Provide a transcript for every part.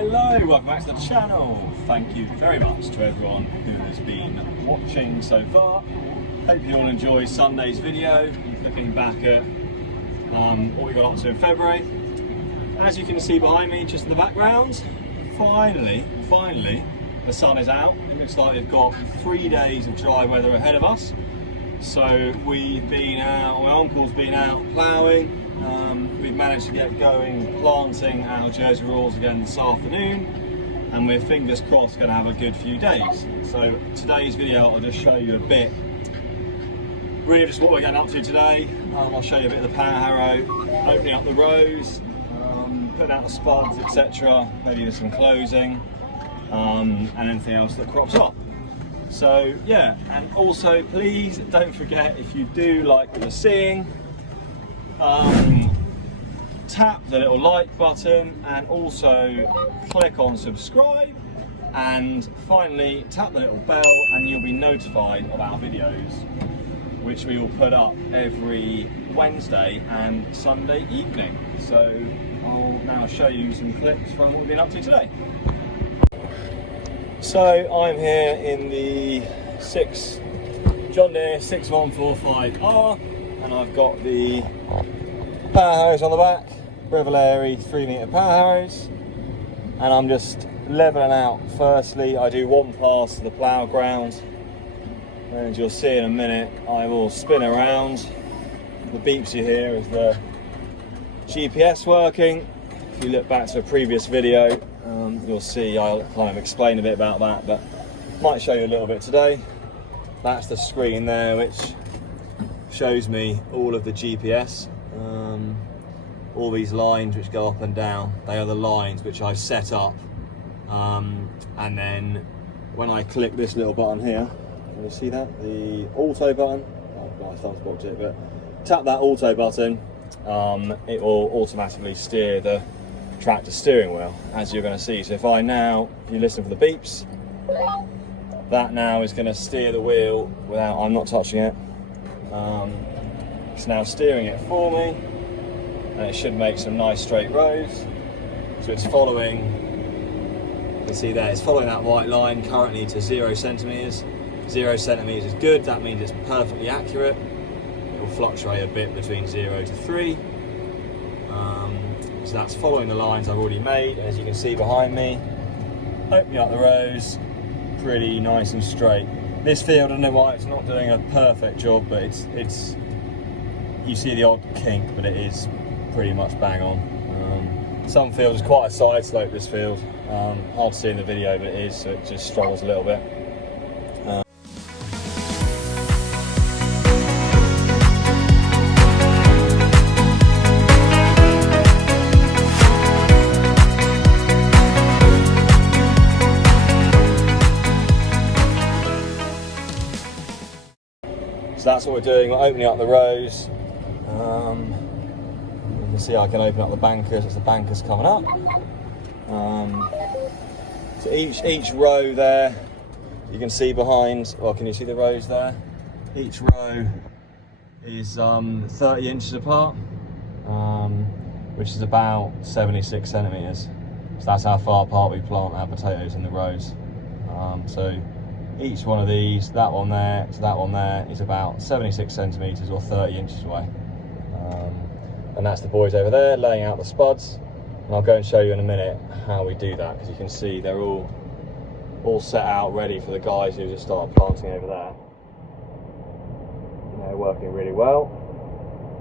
Hello, welcome back to the channel. Thank you very much to everyone who has been watching so far. Hope you all enjoy Sunday's video, looking back at what we got up to in February. As you can see behind me, just in the background, finally, the sun is out. It looks like we've got 3 days of dry weather ahead of us. So we've been out, my uncle's been out ploughing. We've managed to get going planting our Jersey Rules again this afternoon, and we're fingers crossed going to have a good few days. So today's video I'll just show you a bit, really just what we're getting up to today. I'll show you a bit of the power harrow, opening up the rows, putting out the spuds, etc. Maybe there's some closing, and anything else that crops up. So yeah, and also please don't forget, if you do like what you're seeing, tap the little like button and also click on subscribe, and finally tap the little bell and you'll be notified of our videos, which we will put up every Wednesday and Sunday evening. So I'll now show you some clips from what we've been up to today. So I'm here in the John Deere 6145R, and I've got the power harrows on the back, Brevillary 3-metre power harrows, and I'm just levelling out. Firstly, I do one pass to the plough ground, and you'll see in a minute I will spin around. The beeps you hear is the GPS working. If you look back to a previous video, you'll see I'll kind of explain a bit about that, but might show you a little bit today. That's the screen there which shows me all of the GPS. All these lines which go up and down, they are the lines which I've set up, and then when I click this little button here, can you see that? The auto button, my thumb's blocked it, but tap that auto button, it will automatically steer the tractor steering wheel, as you're going to see. So if you listen for the beeps, that now is going to steer the wheel without, I'm not touching it. It's now steering it for me, and it should make some nice straight rows. So it's following, you can see there, it's following that white line currently to 0 centimetres. 0 centimetres is good, that means it's perfectly accurate. It will fluctuate a bit between 0 to 3. So that's following the lines I've already made, as you can see behind me. Opening up the rows, pretty nice and straight. This field, I don't know why it's not doing a perfect job, but it's you see the odd kink, but it is pretty much bang on. Some fields is quite a side slope, this field. Hard to see in the video, but it is, so it just struggles a little bit. So that's what we're doing, we're opening up the rows. You can see I can open up the bankers, as the bankers coming up. So each row there, you can see behind, well, can you see the rows there? Each row is 30 inches apart, which is about 76 centimetres. So that's how far apart we plant our potatoes in the rows. So each one of these, that one there to that one there, is about 76 centimetres or 30 inches away. And that's the boys over there laying out the spuds. And I'll go and show you in a minute how we do that, because you can see they're all set out ready for the guys who just started planting over there. And they're working really well.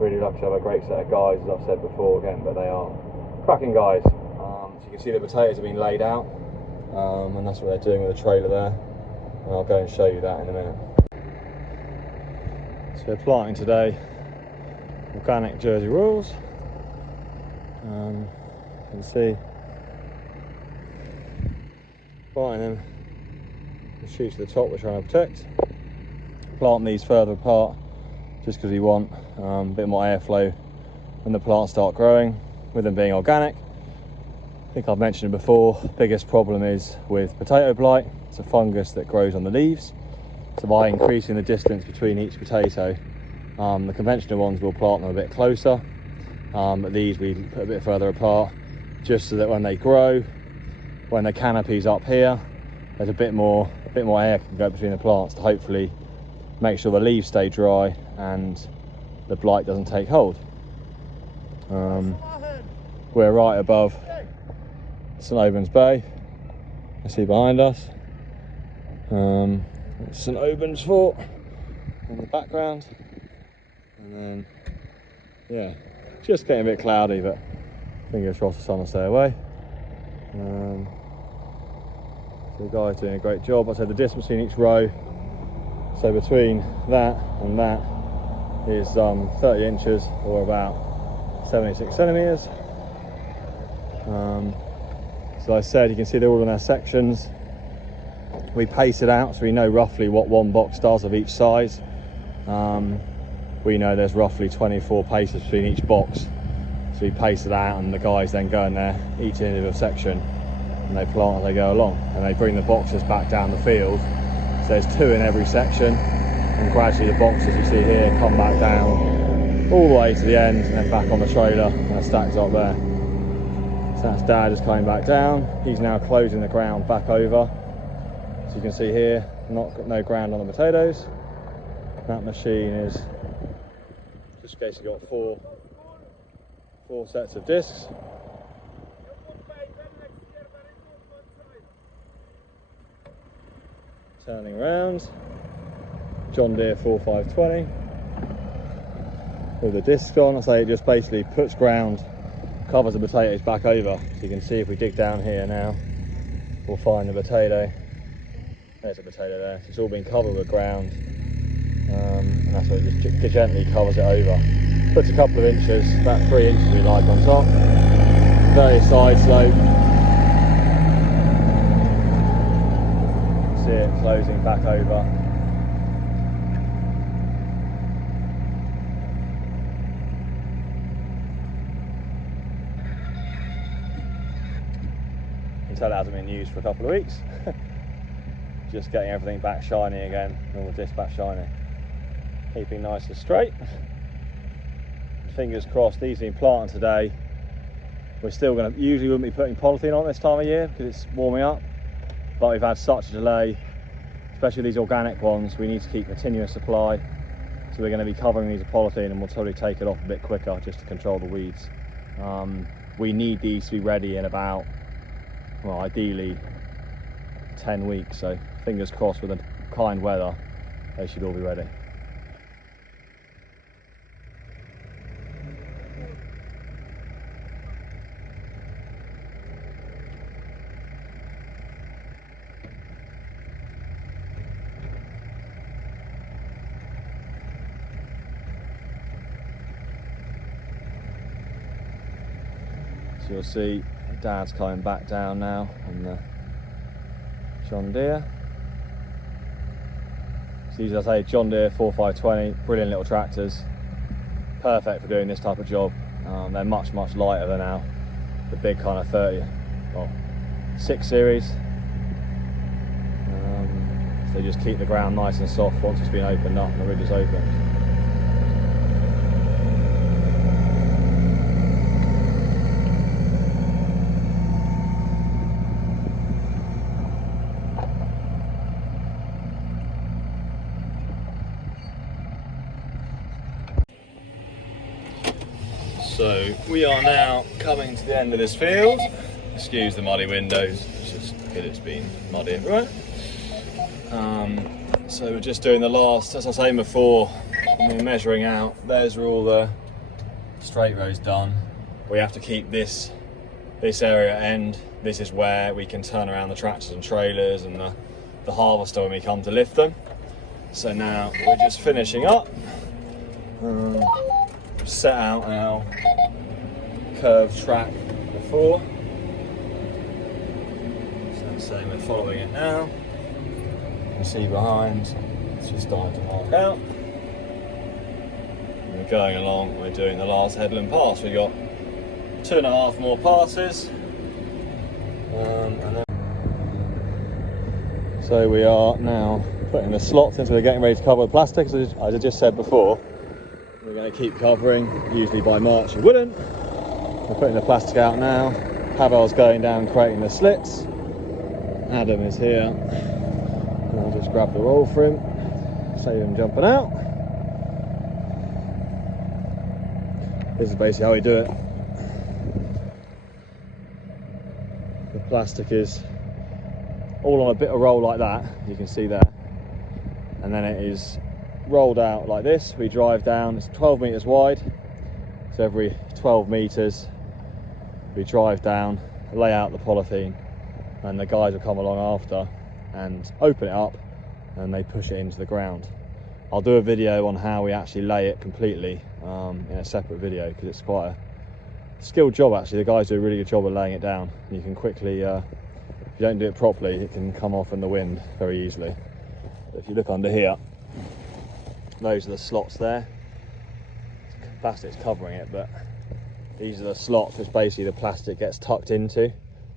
Really lucky to have a great set of guys, as I've said before again, but they are cracking guys. So you can see the potatoes have been laid out, and that's what they're doing with the trailer there. And I'll go and show you that in a minute. So we're planting today organic Jersey Rules. You can see planting them, the shoots to the top we're trying to protect. Plant these further apart just because we want a bit more airflow when the plants start growing, with them being organic. I think I've mentioned it before, biggest problem is with potato blight. It's a fungus that grows on the leaves. So by increasing the distance between each potato, the conventional ones will plant them a bit closer, but these we put a bit further apart, just so that when they grow, when the canopy's up here, there's a bit more air can go between the plants to hopefully make sure the leaves stay dry and the blight doesn't take hold. We're right above St Albans Bay. You see behind us. St Albans Fort in the background, and then yeah, just getting a bit cloudy, but fingers crossed the sun will stay away. So the guy's doing a great job. I said the distance between each row, so between that and that is 30 inches or about 76 centimetres. So I said, you can see they're all in their sections. We pace it out so we know roughly what one box does of each size. We know there's roughly 24 paces between each box, so we pace it out, and the guys then go in there, each individual section, and they plant as they go along, and they bring the boxes back down the field. So there's 2 in every section, and gradually the boxes you see here come back down all the way to the end and then back on the trailer, and it stacks up there. So that's Dad just coming back down. He's now closing the ground back over. So you can see here, no ground on the potatoes. That machine is just basically got four sets of discs. Turning around, John Deere 4520 with the discs on. I say it just basically puts ground, covers the potatoes back over. So you can see if we dig down here now, we'll find the potato. There's a potato there. So it's all been covered with ground, and that's what it just gently covers it over. Puts a couple of inches, about 3 inches we like on top. Very side slope. See it closing back over. You can tell it hasn't been used for a couple of weeks. Just getting everything back shiny again, all the discs back shiny. Keeping nice and straight. Fingers crossed, these have been planted today. We're still going to, usually wouldn't be putting polythene on this time of year because it's warming up, but we've had such a delay, especially these organic ones. We need to keep continuous supply, so we're going to be covering these with polythene, and we'll totally take it off a bit quicker just to control the weeds. We need these to be ready in about, well, ideally 10 weeks, so fingers crossed with the kind weather they should all be ready. So you'll see Dad's coming back down now on the John Deere. So these, as I say, John Deere 4520, brilliant little tractors, perfect for doing this type of job. They're much lighter than the big kind of 6 series. So they just keep the ground nice and soft once it's been opened up and the ridge is opened. So we are now coming to the end of this field. Excuse the muddy windows, it's just because it's been muddy everywhere. So we're just doing the last, as I was saying before, we're measuring out. There's where all the straight rows done. We have to keep this area end. This is where we can turn around the tractors and trailers and the harvester when we come to lift them. So now we're just finishing up. Set out our curved track before, so the same, we're following it now. You can see behind it's just starting to mark out, and we're going along. We're doing the last headland pass. We've got 2.5 more passes, and then so we are now putting the slots in, so we're getting ready to cover the plastic, as I just said before. We're going to keep covering, usually by March you wouldn't. We're putting the plastic out now. Pavel's going down creating the slits. Adam is here. I'll just grab the roll for him, save him jumping out. This is basically how we do it. The plastic is all on a bit of roll like that, you can see there, and then it is rolled out like this. We drive down, it's 12 meters wide, so every 12 meters we drive down, lay out the polythene, and the guys will come along after and open it up and they push it into the ground. I'll do a video on how we actually lay it completely in a separate video, because it's quite a skilled job actually. The guys do a really good job of laying it down. You can quickly, if you don't do it properly, it can come off in the wind very easily. But if you look under here, those are the slots there. Plastic's covering it, but these are the slots which basically the plastic gets tucked into,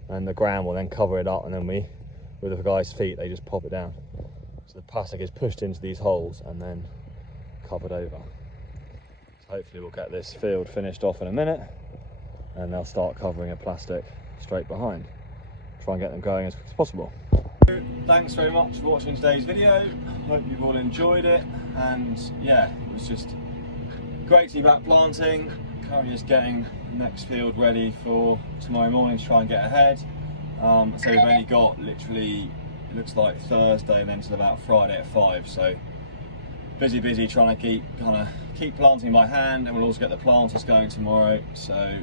and the ground will then cover it up, and then with the guys' feet, they just pop it down. So the plastic is pushed into these holes and then covered over. So hopefully we'll get this field finished off in a minute, and they'll start covering a plastic straight behind. Try and get them going as quick as possible. Thanks very much for watching today's video. Hope you've all enjoyed it, and yeah, it was just great to be back planting. Currently just getting the next field ready for tomorrow morning to try and get ahead. So we've only got literally, it looks like Thursday and then till about Friday at 5, so busy trying to keep planting by hand, and we'll also get the planters going tomorrow. So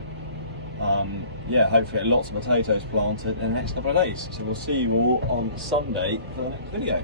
yeah, hopefully get lots of potatoes planted in the next couple of days. So we'll see you all on Sunday for the next video.